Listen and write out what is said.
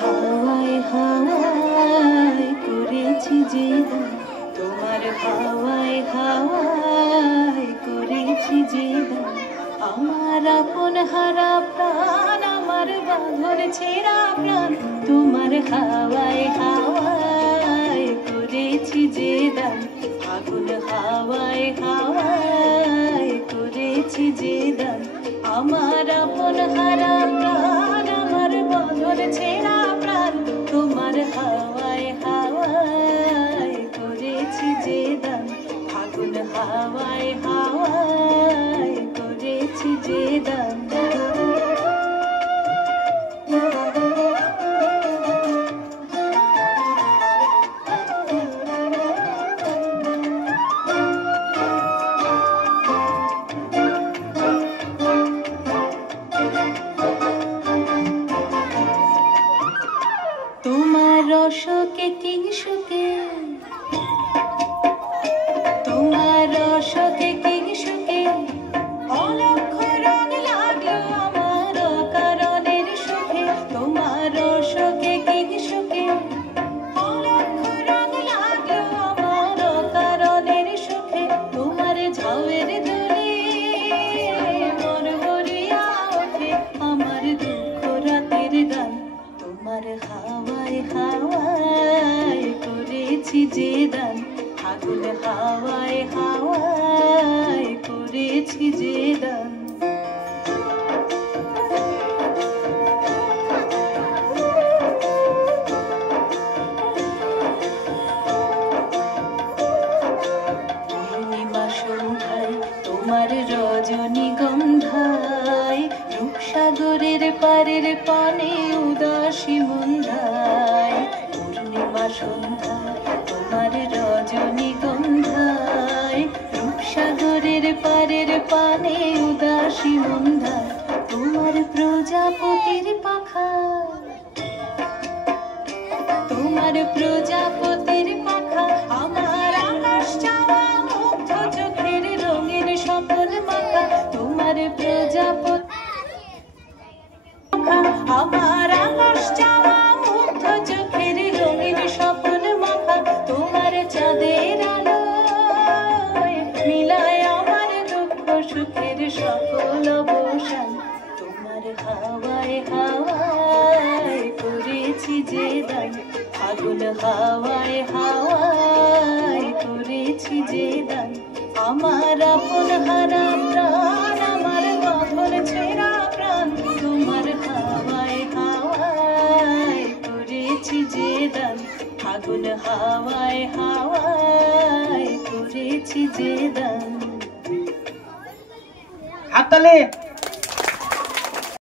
হাওয়ায় হাওয়ায় করেছি যে দান, তোমার হাওয়ায় হাওয়ায় করেছি যে দান। আমার আপন হারা প্রাণ, আমার বাঁধন ছেঁড়া প্রাণ, তোমার হাওয়ায় হাওয়ায় করেছি যে দান। আগুন হাওয়ায় হাওয়ায় করেছি যে দান। আমার আপন হারা প্রাণ, আমার বাঁধন ছেঁড়া প্রাণ, তোমার হাওয়ায় হাওয়ায় করেছি যে দান। আগুন হাওয়ায় হাওয়ায় করেছি যে দান। তোমার রসকে কিংসুকে, তোমার রসকে কিংসুকে অলক্ষ রং লাগলো আমার কারণের সুখে। তোমার রসকে কিংসুকে অলক্ষ রং লাগলো আমার কারণের সুখে। তোমার ঝাউয়ের দোলে মন ভরিয়া ওঠে আমার দুঃখ রাতের গান। তোমার হাওয়ায় হাওয়ায় করেছি যে দান। আগুন হাওয়ায় হাওয়ায় করেছি যে দান। পূর্ণিমা সন্ধ্যায় তোমার রজনীগন্ধায়, রূপসাগরের পারের পানে উদাসী মন্ধায়। পূর্ণিমা সন্ধ্যায় তোমার রজনীগন্ধায়, রূপসাগরের পারের পানে উদাসী মন্ধায়। তোমার প্রজাপতির পাখা, তোমার প্রজাপতির পাখা আমার আকাশ চাওয়া মুগ্ধ চোখের রঙিন সফল মাখা। তোমার প্রজাপতি আমার আকাশ চাওয়া মুগ্ধ চোখের রঙিন সফল মাখা। তোমার চাঁদের আলোয় মিলায় আমার দুঃখ সুখের সকল অবসান। তোমার হাওয়ায় হাওয়ায় করেছি যে দান। আগুন হাওয়ায় হাওয়ায় করেছি যে দান। আমার আপন হারা প্রাণ, আমার বাঁধন ছেঁড়া প্রাণ, তোমার হাওয়ায় হাওয়ায় করেছি যে দান। আগুন হাওয়ায় হাওয়ায় করেছি যে দান। হাততালি।